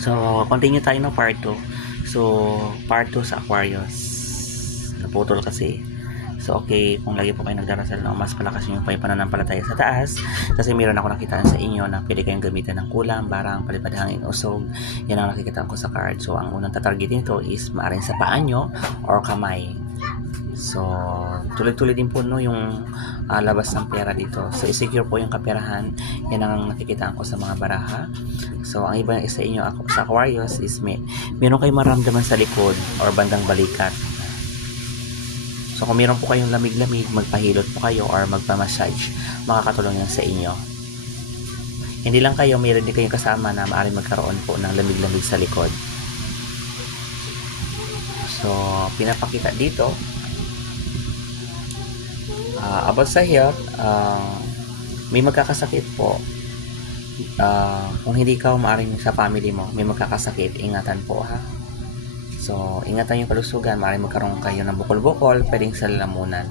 So, continue tayo ng part 2. So, part 2 sa Aquarius. Naputol kasi. So, okay, kung lagi po kayo nagdarasal na mas palakas yung pananampalataya sa taas, kasi meron ako nakita sa inyo na pwede kayong gamitan ng kulang, barang, palipad hangin, usog. Yan ang nakikita ko sa card. So, ang unang tatargetin ko is maaring sa paa nyo or kamay. So, tuloy-tuloy din po no yung labas ng pera dito. So, i-secure po yung kaperahan. Yan ang nakikita ko sa mga baraha. So, ang iba sa inyo sa Aquarius is meron kayong maramdaman sa likod or bandang balikat. So, kung meron po kayong lamig-lamig, magpahilot po kayo or magpa-massage, makakatulong yan sa inyo. Hindi lang kayo, meron din kayong kasama na maaaring magkaroon po ng lamig-lamig sa likod. So, pinapakita dito, about sa health, may magkakasakit po. Kung hindi ka maaaring sa family mo, may magkakasakit, ingatan po ha. So, ingatan yung kalusugan, maaaring magkaroon kayo ng bukol-bukol, pwedeng sa lalamunan.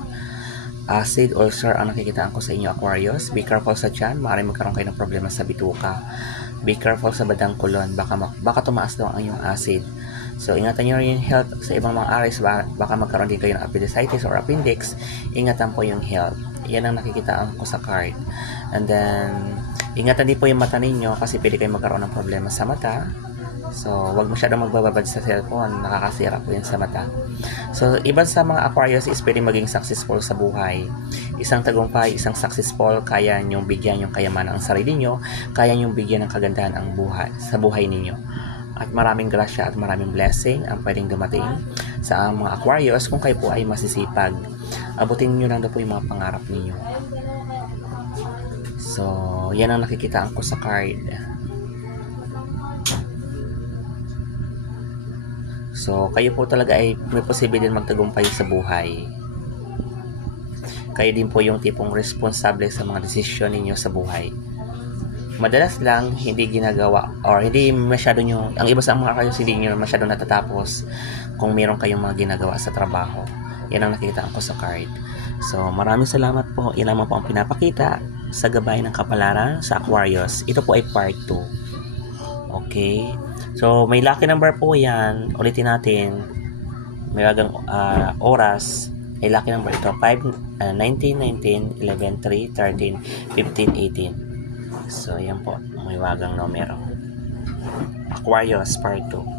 Acid ulcer ang nakikitaan ko sa inyo Aquarius. Be careful sa tiyan, maaaring magkaroon kayo ng problema sa bituka. Be careful sa badang kulon, baka tumaas daw ang inyong acid. So, ingatan nyo rin yung health sa ibang mga areas, baka magkaroon din kayo ng appendicitis or appendix. Ingatan po yung health. Yan ang nakikitaan ko sa card. And then, ingatan din po yung mata ninyo kasi pwede kayo magkaroon ng problema sa mata. So, wag masyadong magbababad sa cellphone, nakakasira po yun sa mata. So, iba sa mga Aquarius is pwedeng maging successful sa buhay. Isang tagumpay, isang successful, kaya nyong bigyan yung kayamanan ang sarili nyo, kaya nyong bigyan ng kagandahan ang buhay, sa buhay ninyo. At maraming grasya at maraming blessing ang pwedeng dumating sa mga Aquarius kung kayo po ay masisipag. Abutin nyo lang na po yung mga pangarap ninyo. So, yan ang nakikitaan ko sa card. So, kayo po talaga ay may posibilidad magtagumpay sa buhay. Kayo din po yung tipong responsable sa mga desisyon ninyo sa buhay. Madalas lang, hindi ginagawa or hindi masyado nyo, ang iba sa mga kayo hindi nyo masyado natatapos kung meron kayong mga ginagawa sa trabaho. Yan ang nakikita ko sa card. So, maraming salamat po. Yan naman po ang pinapakita sa gabay ng kapalaran sa Aquarius. Ito po ay part 2. Okay? So, may lucky number po yan. Ulitin natin. May wagang oras. May lucky number ito. 5, 19, 19, 11, 3, 13, 15, 18. So, yan po. May wagang numero. Aquarius, part 2.